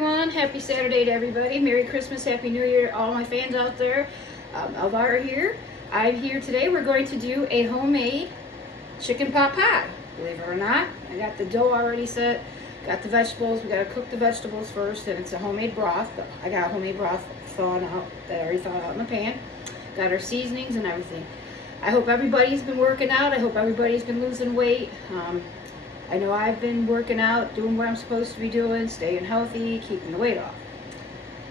everyone. Happy Saturday to everybody. Merry Christmas, Happy New Year to all my fans out there. Elvira here. I'm here today. We're going to do a homemade chicken pot pie. Believe it or not, I got the dough already set. Got the vegetables. We got to cook the vegetables first, and it's a homemade broth. I got homemade broth thawed out that I already thawed out in the pan. Got our seasonings and everything. I hope everybody's been working out. I hope everybody's been losing weight. I know I've been working out, doing what I'm supposed to be doing, staying healthy, keeping the weight off.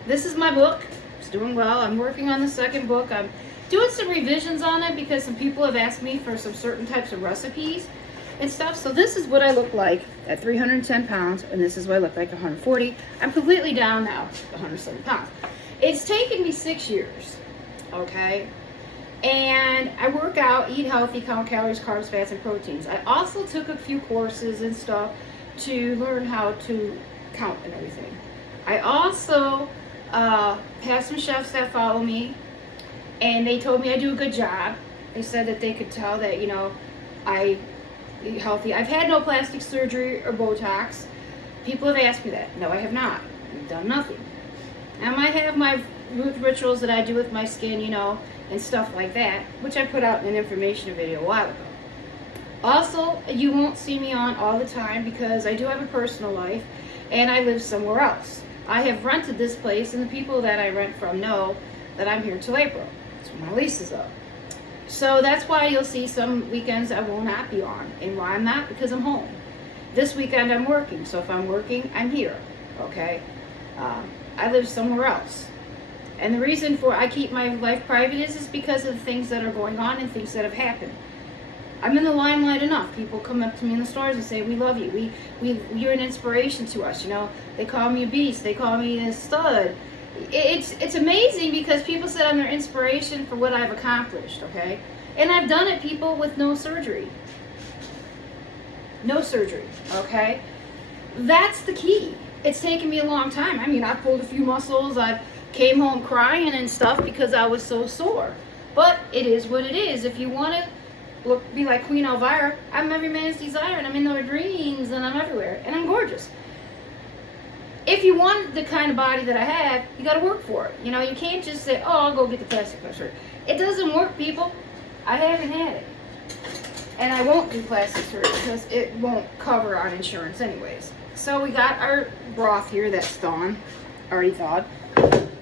This is my book. It's doing well. I'm working on the second book. I'm doing some revisions on it because some people have asked me for some certain types of recipes and stuff. So this is what I look like at 310 pounds, and this is what I look like at 140. I'm completely down now, 107 pounds. It's taken me 6 years, okay? And I work out, eat healthy, count calories, carbs, fats, and proteins. I also took a few courses and stuff to learn how to count and everything. I also have some chefs that follow me, and they told me I do a good job. They said that they could tell that, you know, I eat healthy. I've had no plastic surgery or Botox. People have asked me that. No, I have not. I've done nothing. I might have my rituals that I do with my skin, you know, and stuff like that, which I put out in an information video a while ago. Also, you won't see me on all the time because I do have a personal life and I live somewhere else. I have rented this place, and the people that I rent from know that I'm here till April. That's when my lease is up. So that's why you'll see some weekends I will not be on. And why I'm not? Because I'm home. This weekend I'm working, so if I'm working, I'm here, okay? I live somewhere else. And the reason for I keep my life private is because of the things that are going on and things that have happened. I'm in the limelight enough. People come up to me in the stores and say, "We love you. You're an inspiration to us." You know, they call me a beast. They call me a stud. It's amazing because people said I'm their inspiration for what I've accomplished. Okay, and I've done it, people, with no surgery. No surgery. Okay, that's the key. It's taken me a long time. I mean, I pulled a few muscles. I've came home crying and stuff because I was so sore. But it is what it is. If you want to be like Queen Elvira, I'm every man's desire, and I'm in their dreams, and I'm everywhere, and I'm gorgeous. If you want the kind of body that I have, you got to work for it. You know, you can't just say, "Oh, I'll go get the plastic surgery." It doesn't work, people. I haven't had it. And I won't do plastic surgery because it won't cover on insurance anyways. So we got our broth here that's thawed, already thawed.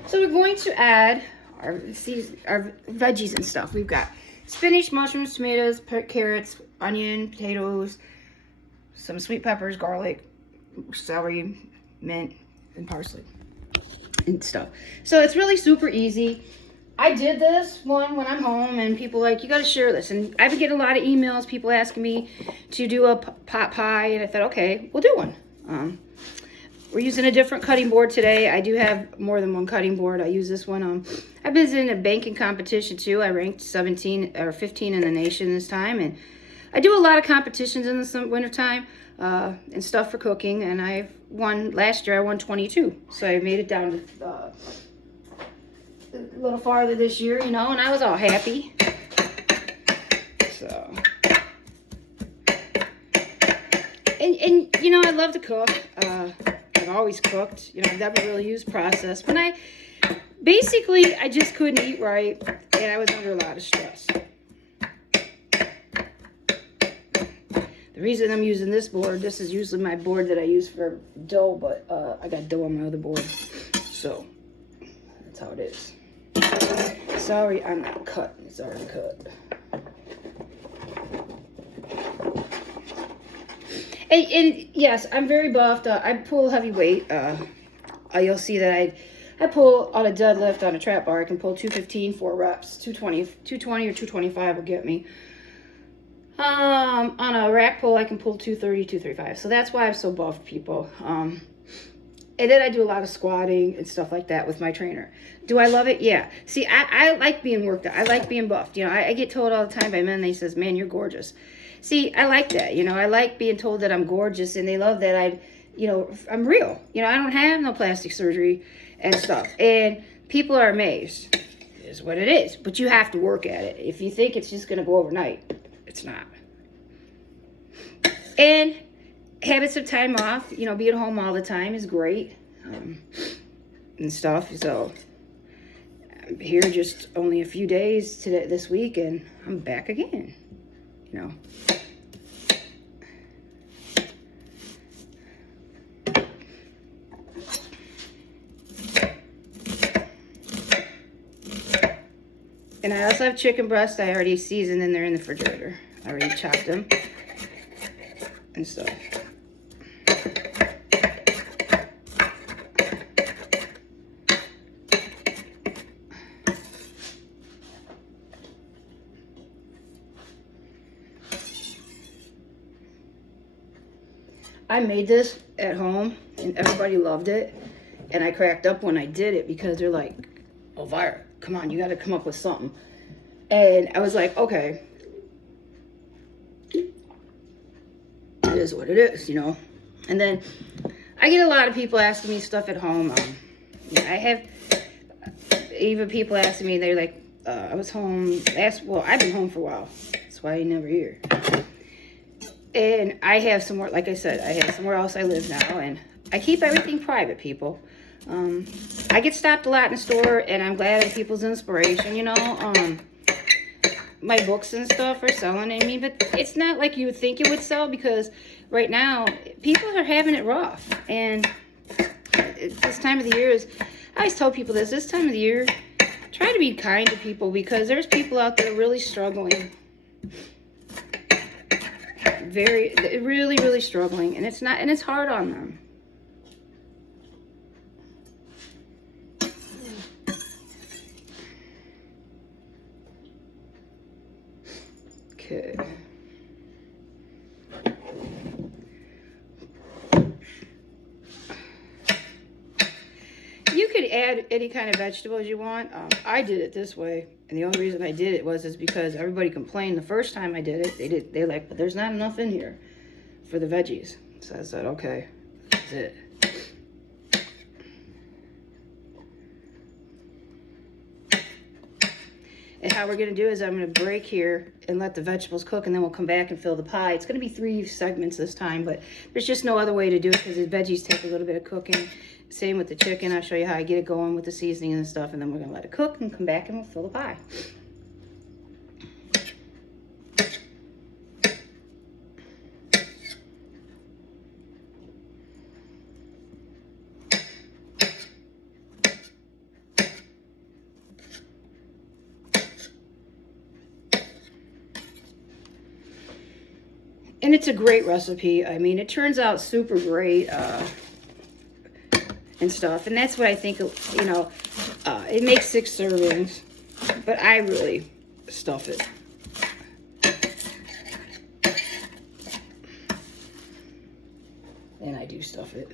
So we're going to add our veggies and stuff. We've got spinach, mushrooms, tomatoes, carrots, onion, potatoes, some sweet peppers, garlic, celery, mint, and parsley and stuff. So it's really super easy. I did this one when I'm home, and people are like, "You got to share this." And I've been getting a lot of emails, people asking me to do a pot pie, and I thought, okay, we'll do one. We're using a different cutting board today. I do have more than one cutting board. I use this one. I've been in a baking competition too. I ranked 17 or 15 in the nation this time, and I do a lot of competitions in the wintertime and stuff for cooking. And I've won last year. I won 22, so I made it down to a little farther this year, you know, and I was all happy. So, and you know, I love to cook. I've always cooked. You know, I've never really used processed. When I just couldn't eat right, and I was under a lot of stress. The reason I'm using this board, this is usually my board that I use for dough, but I got dough on my other board, so that's how it is. Sorry, I'm not cut. It's already cut. And yes, I'm very buffed. I pull heavy weight. You'll see that I pull on a deadlift on a trap bar. I can pull 215, 4 reps. 220 or 225 will get me. On a rack pull, I can pull 230, 235. So that's why I'm so buffed, people. And then I do a lot of squatting and stuff like that with my trainer. Do I love it? Yeah. See, I like being worked out. I like being buffed. You know, I get told all the time by men, they says, "Man, you're gorgeous." See, I like that. You know, I like being told that I'm gorgeous, and they love that I'm real. You know, I don't have no plastic surgery and stuff. And people are amazed. It is what it is. But you have to work at it. If you think it's just going to go overnight, it's not. And habits of time off, you know, being home all the time is great. and stuff. So I'm here just only a few days today, this week, and I'm back again, you know. And I also have chicken breasts I already seasoned, and they're in the refrigerator. I already chopped them and stuff. I made this at home, and everybody loved it. And I cracked up when I did it because they're like, Elvira, come on, you got to come up with something. And I was like, okay, it is what it is, you know. And then I get a lot of people asking me stuff at home. I have even people asking me, they're like, I was home well, I've been home for a while. That's why I'm never here. And I have somewhere, like I said, I have somewhere else I live now, and I keep everything private, people. I get stopped a lot in the store, and I'm glad of people's inspiration, you know. My books and stuff are selling, I mean, but it's not like you would think it would sell, because right now, people are having it rough. And this time of the year is, I always tell people this time of the year, try to be kind to people, because there's people out there really struggling. Really struggling, and it's hard on them. Okay. You could add any kind of vegetables you want. I did it this way, and the only reason I did it is because everybody complained the first time I did it. They like, but there's not enough in here for the veggies. So I said, okay, that's it. And how we're going to do is I'm going to break here and let the vegetables cook, and then we'll come back and fill the pie. It's going to be 3 segments this time, but there's just no other way to do it because the veggies take a little bit of cooking. Same with the chicken. I'll show you how I get it going with the seasoning and stuff, and then we're going to let it cook and come back and we'll fill the pie. And it's a great recipe. I mean, it turns out super great and stuff. And that's what I think, you know, it makes 6 servings, but I really stuff it. And I do stuff it.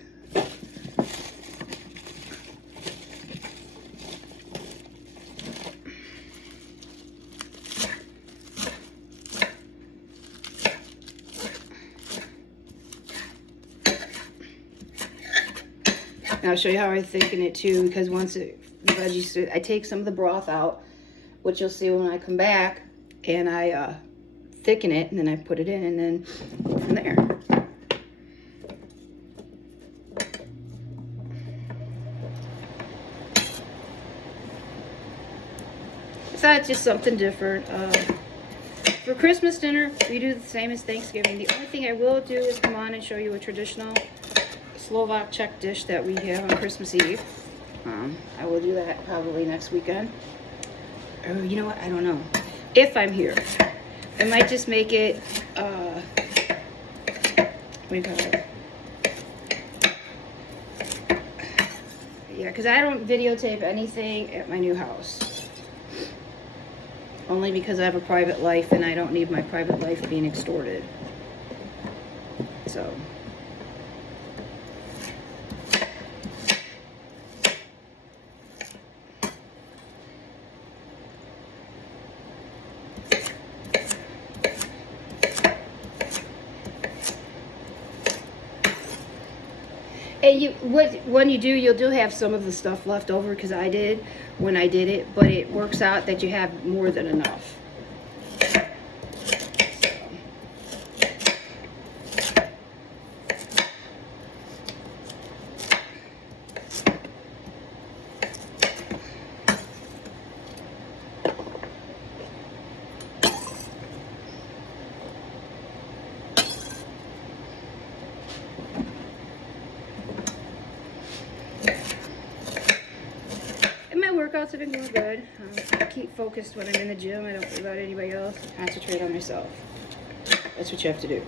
And I'll show you how I thicken it too, because once the veggies, I take some of the broth out, which you'll see when I come back, and I thicken it, and then I put it in, and then from there. So it's just something different. For Christmas dinner, we do the same as Thanksgiving. The only thing I will do is come on and show you a traditional Slovak Czech dish that we have on Christmas Eve. I will do that probably next weekend. Or you know what? I don't know. If I'm here, I might just make it. What do you call it? Yeah, because I don't videotape anything at my new house. Only because I have a private life and I don't need my private life being extorted. So. And when you do, you'll have some of the stuff left over, because I did when I did it, but it works out that you have more than enough. workouts have been going good. I keep focused when I'm in the gym. I don't worry about anybody else. I concentrate on myself. That's what you have to do.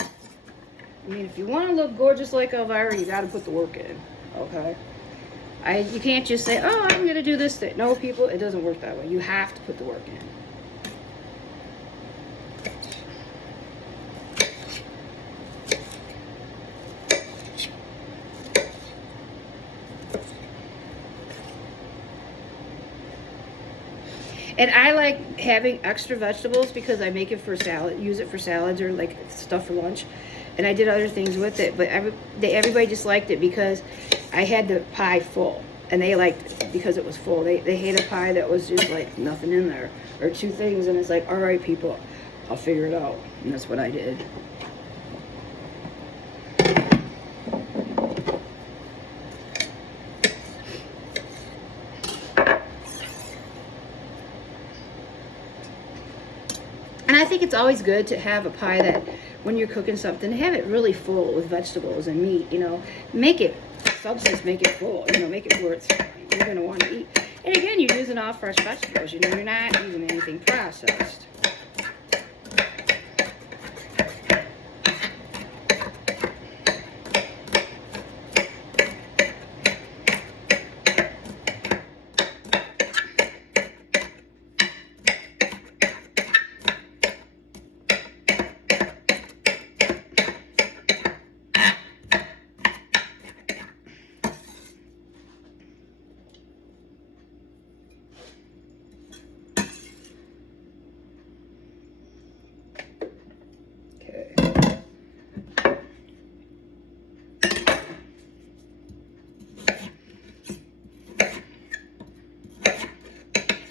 I mean, if you want to look gorgeous like Elvira, you got to put the work in, okay? You can't just say, oh, I'm going to do this thing. No, people, it doesn't work that way. You have to put the work in. And I like having extra vegetables because I make it for salad, use it for salads or like stuff for lunch. And I did other things with it, but everybody just liked it because I had the pie full. And they liked it because it was full. They hate a pie that was just like nothing in there or two things. And it's like, all right, people, I'll figure it out. And that's what I did. And I think it's always good to have a pie that when you're cooking something, have it really full with vegetables and meat, you know. Make it, substance, make it full, you know, make it where you're going to want to eat. And again, you're using all fresh vegetables, you know, you're not using anything processed.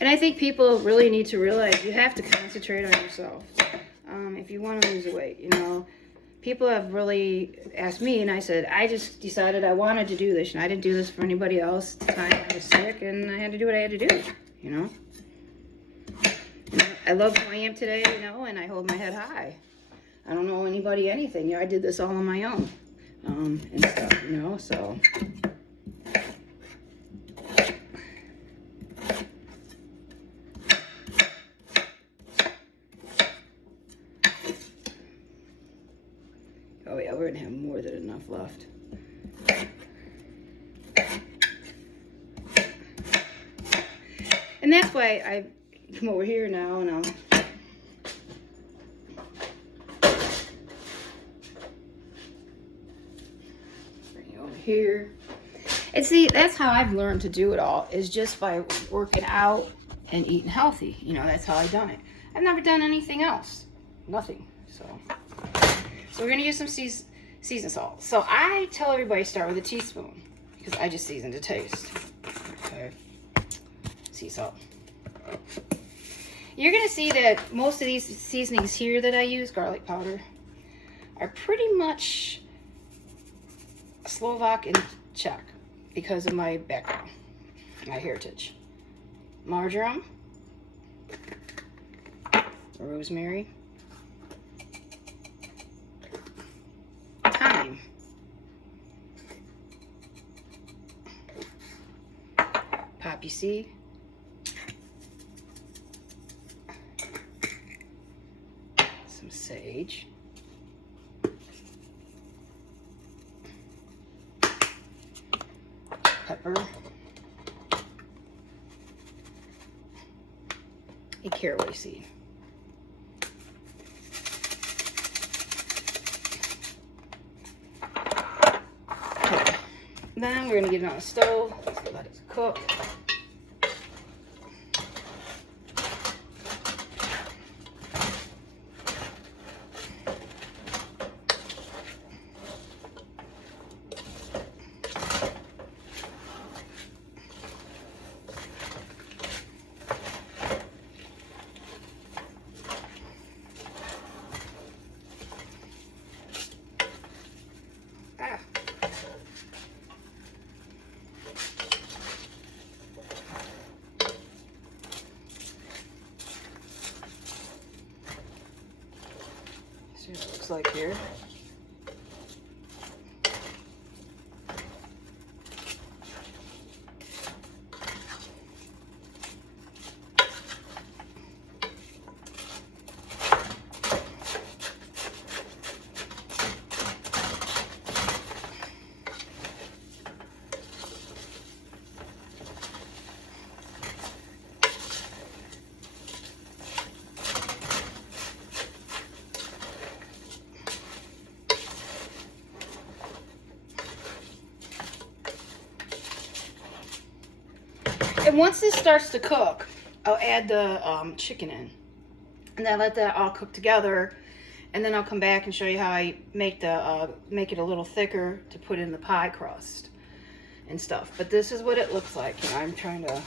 And I think people really need to realize you have to concentrate on yourself if you want to lose weight, you know. People have really asked me, and I said, I just decided I wanted to do this, and I didn't do this for anybody else. At the time I was sick, and I had to do what I had to do, you know. I love who I am today, you know, and I hold my head high. I don't know anybody anything. You know, I did this all on my own and stuff, you know, so... Oh yeah, we're gonna have more than enough left. And that's why I come over here now and I'll bring you over here. And see, that's how I've learned to do it all, is just by working out and eating healthy. You know, that's how I've done it. I've never done anything else. Nothing. So we're going to use some seasoned salt. So I tell everybody start with a teaspoon because I just season to taste. Okay. Sea salt. You're going to see that most of these seasonings here that I use, garlic powder, are pretty much Slovak and Czech because of my background, my heritage. Marjoram, rosemary, thyme, poppy seed, some sage, pepper, and caraway seed. Okay. Then we're going to get it on the stove. Let's let it cook. See what it looks like here. And once this starts to cook, I'll add the chicken in. And then let that all cook together. And then I'll come back and show you how I make it a little thicker to put in the pie crust and stuff. But this is what it looks like. You know, I'm trying to...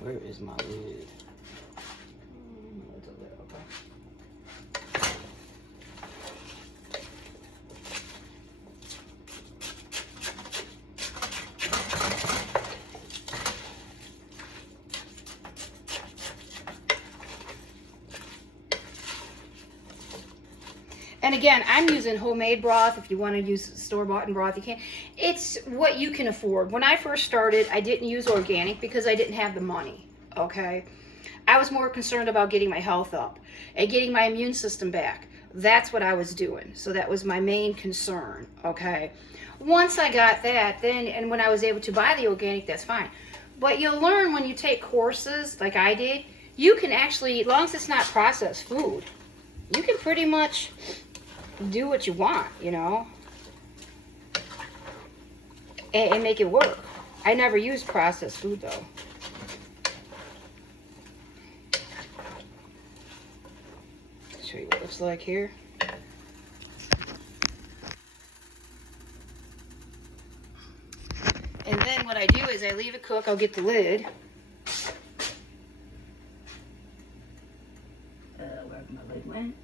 Where is my lid? It's over there, okay. And again, I'm using homemade broth. If you want to use store-bought broth, you can. It's what you can afford. When I first started, I didn't use organic because I didn't have the money, okay? I was more concerned about getting my health up and getting my immune system back. That's what I was doing. So that was my main concern, okay? Once I got that, then, and when I was able to buy the organic, that's fine. But you'll learn when you take courses like I did, you can actually, as long as it's not processed food, you can pretty much do what you want, you know, and make it work. I never used processed food though. Show you what it looks like here. And then what I do is I leave it cook. I'll get the lid. Where my lid went?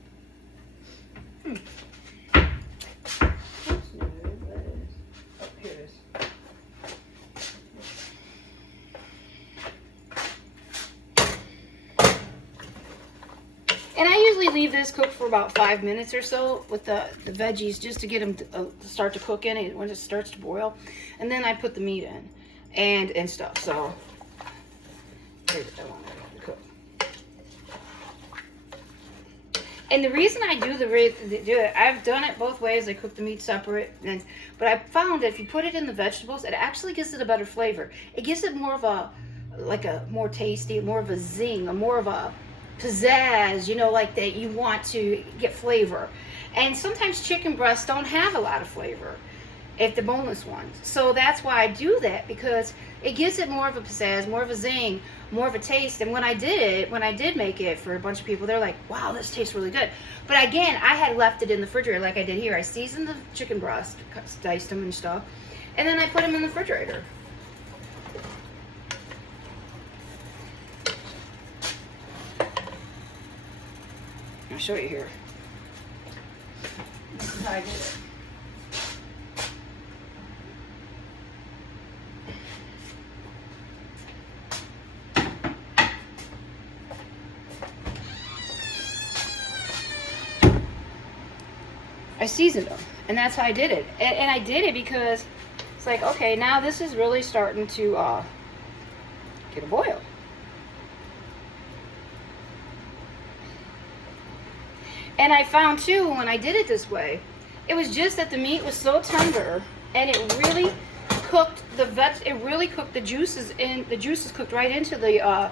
And I usually leave this cook for about 5 minutes or so with the veggies just to get them to start to cook in it when it starts to boil. And then I put the meat in and stuff. So here's what I want to cook. And the reason I do it, I've done it both ways. I cook the meat separate, but I found that if you put it in the vegetables, it actually gives it a better flavor. It gives it more of a more tasty, more of a zing, a more of a pizzazz, you know, like that you want to get flavor. And sometimes chicken breasts don't have a lot of flavor, if the boneless ones. So that's why I do that, because it gives it more of a pizzazz, more of a zing, more of a taste. And when I did make it for a bunch of people, they're like, wow, this tastes really good. But again, I had left it in the refrigerator like I did here. I seasoned the chicken breast, diced them and stuff, and then I put them in the refrigerator. I'll show you here. This is how I did it. I seasoned them, and that's how I did it. And I did it because it's like, okay, now this is really starting to get a boil. And I found too, when I did it this way, it was just that the meat was so tender, and it really cooked it really cooked the juices in. The juices cooked right into the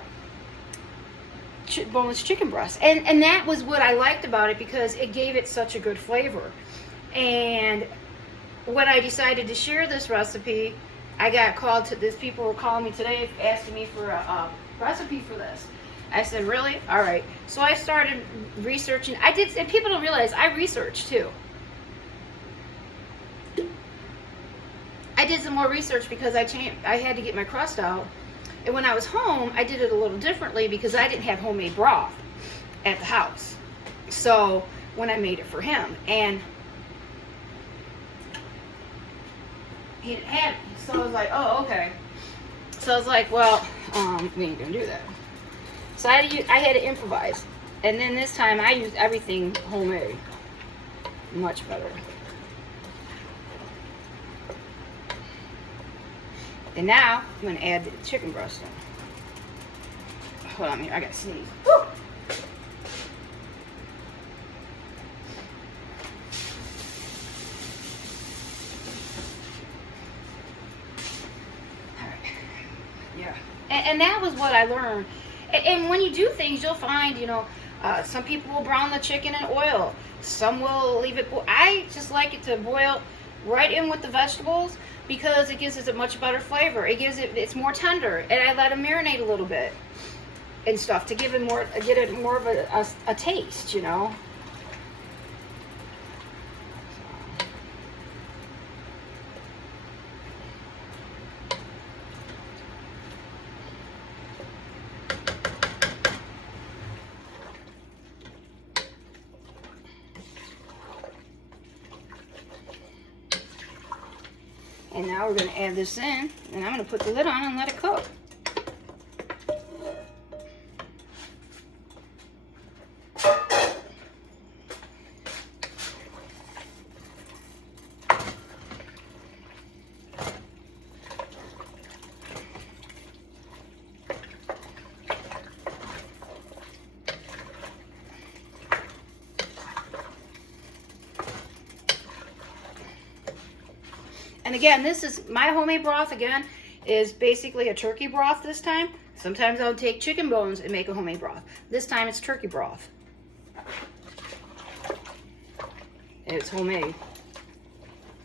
boneless chicken breast, and that was what I liked about it, because it gave it such a good flavor. And when I decided to share this recipe, I got called to this. People were calling me today asking me for a recipe for this. I said, really? All right. So I started researching. I did, and people don't realize I researched too. I did some more research because I had to get my crust out. And when I was home, I did it a little differently because I didn't have homemade broth at the house. So when I made it for him, and he didn't have it, so I was like, oh, okay. So I was like, well, we ain't gonna do that. So I had to improvise. And then this time I used everything homemade. Much better. And now I'm gonna add the chicken breast in. Hold on here, I gotta sneeze. Woo! Alright. Yeah. And that was what I learned. And when you do things, you'll find, you know, some people will brown the chicken in oil. Some will leave it boil. I just like it to boil right in with the vegetables because it gives it a much better flavor. It's more tender, and I let them marinate a little bit and stuff to give it more of a taste, you know. And now we're going to add this in, and I'm going to put the lid on and let it cook. And again, this is my homemade broth. Again, is basically a turkey broth this time. Sometimes I'll take chicken bones and make a homemade broth. This time it's turkey broth. And it's homemade.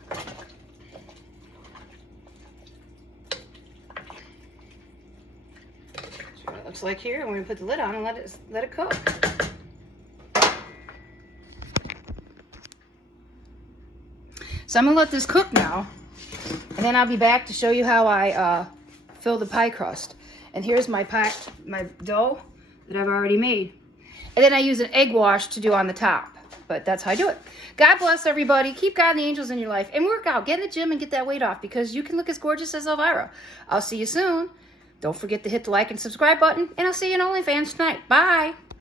That's what it looks like here. And we're gonna put the lid on and let it cook. So I'm gonna let this cook now. And then I'll be back to show you how I fill the pie crust. And here's my dough that I've already made. And then I use an egg wash to do on the top. But that's how I do it. God bless everybody. Keep God and the angels in your life. And work out. Get in the gym and get that weight off because you can look as gorgeous as Elvira. I'll see you soon. Don't forget to hit the like and subscribe button. And I'll see you in OnlyFans tonight. Bye.